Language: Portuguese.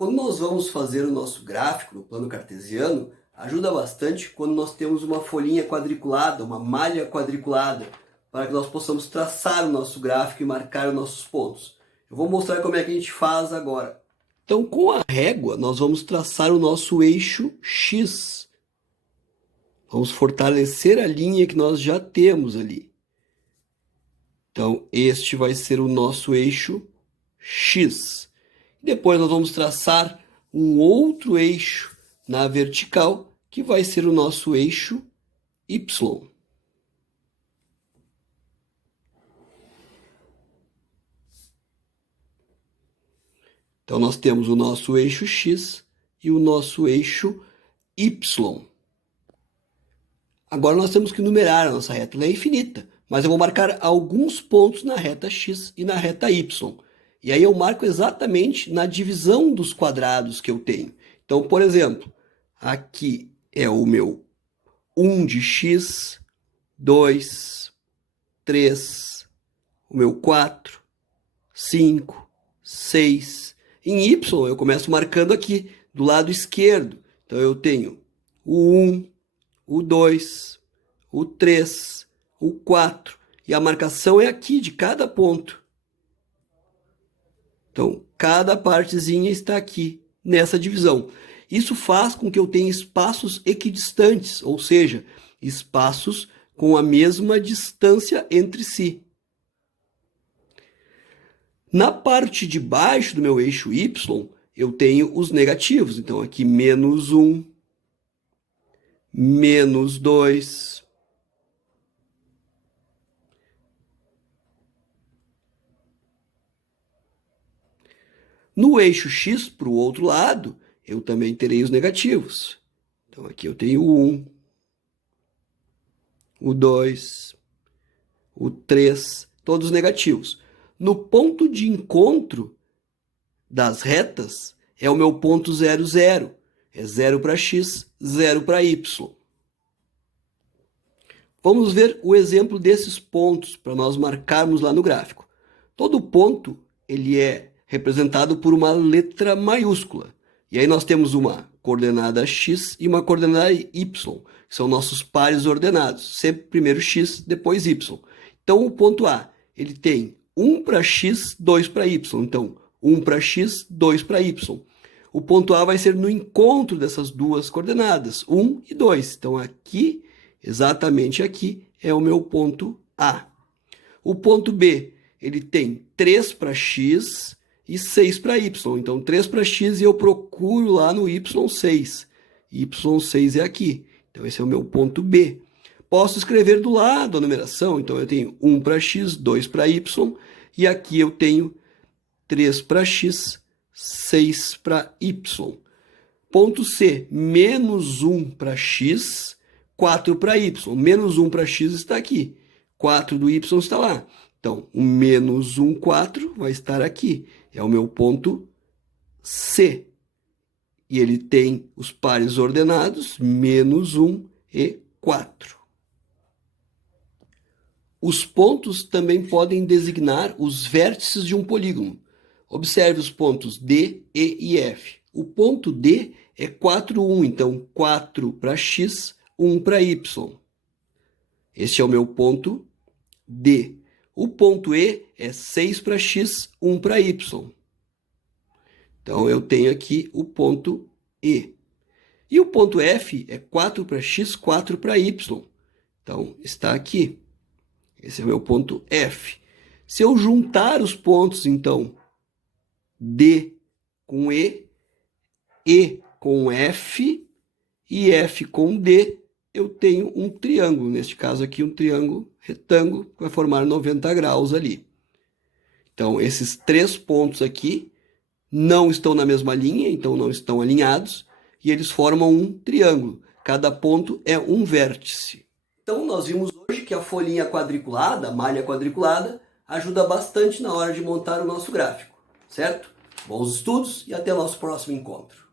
Quando nós vamos fazer o nosso gráfico no plano cartesiano, ajuda bastante quando nós temos uma folhinha quadriculada, uma malha quadriculada, para que nós possamos traçar o nosso gráfico e marcar os nossos pontos. Eu vou mostrar como é que a gente faz agora. Então, com a régua, nós vamos traçar o nosso eixo X. Vamos fortalecer a linha que nós já temos ali. Então, este vai ser o nosso eixo X. Depois nós vamos traçar um outro eixo na vertical, que vai ser o nosso eixo Y. Então, nós temos o nosso eixo X e o nosso eixo Y. Agora nós temos que numerar a nossa reta. Ela é infinita, mas eu vou marcar alguns pontos na reta X e na reta Y. E aí eu marco exatamente na divisão dos quadrados que eu tenho. Então, por exemplo, aqui é o meu 1 de X, 2, 3, o meu 4, 5, 6. Em Y eu começo marcando aqui, do lado esquerdo. Então eu tenho o 1, o 2, o 3, o 4. E a marcação é aqui, de cada ponto. Então, cada partezinha está aqui, nessa divisão. Isso faz com que eu tenha espaços equidistantes, ou seja, espaços com a mesma distância entre si. Na parte de baixo do meu eixo Y, eu tenho os negativos. Então, aqui menos 1, menos 2, no eixo X, para o outro lado, eu também terei os negativos. Então, aqui eu tenho o 1, o 2, o 3, todos negativos. No ponto de encontro das retas, é o meu ponto 0, 0. É 0 para X, 0 para Y. Vamos ver o exemplo desses pontos para nós marcarmos lá no gráfico. Todo ponto ele é representado por uma letra maiúscula. E aí nós temos uma coordenada X e uma coordenada Y, que são nossos pares ordenados. Sempre primeiro X, depois Y. Então o ponto A, ele tem 1 para X, 2 para Y. Então, 1 para X, 2 para Y. O ponto A vai ser no encontro dessas duas coordenadas, 1 e 2. Então aqui, exatamente aqui, é o meu ponto A. O ponto B, ele tem 3 para X e 6 para Y. Então, 3 para X e eu procuro lá no Y6. Y6 é aqui. Então, esse é o meu ponto B. Posso escrever do lado a numeração. Então, eu tenho 1 para X, 2 para Y. E aqui eu tenho 3 para X, 6 para Y. Ponto C, menos 1 para X, 4 para Y. Menos 1 para X está aqui. 4 do Y está lá. Então, o menos 1, 4 vai estar aqui. É o meu ponto C. E ele tem os pares ordenados, menos 1 e 4. Os pontos também podem designar os vértices de um polígono. Observe os pontos D, E e F. O ponto D é 4, 1. Então, 4 para X, 1 para Y. Este é o meu ponto D. O ponto E é 6 para X, 1 para Y. Então, eu tenho aqui o ponto E. E o ponto F é 4 para X, 4 para Y. Então, está aqui. Esse é o meu ponto F. Se eu juntar os pontos, então, D com E com F e F com D, eu tenho um triângulo. Neste caso aqui, um triângulo retângulo, que vai formar 90 graus ali. Então, esses 3 pontos aqui não estão na mesma linha, então não estão alinhados, e eles formam um triângulo. Cada ponto é um vértice. Então, nós vimos hoje que a folhinha quadriculada, a malha quadriculada, ajuda bastante na hora de montar o nosso gráfico, certo? Bons estudos e até o nosso próximo encontro.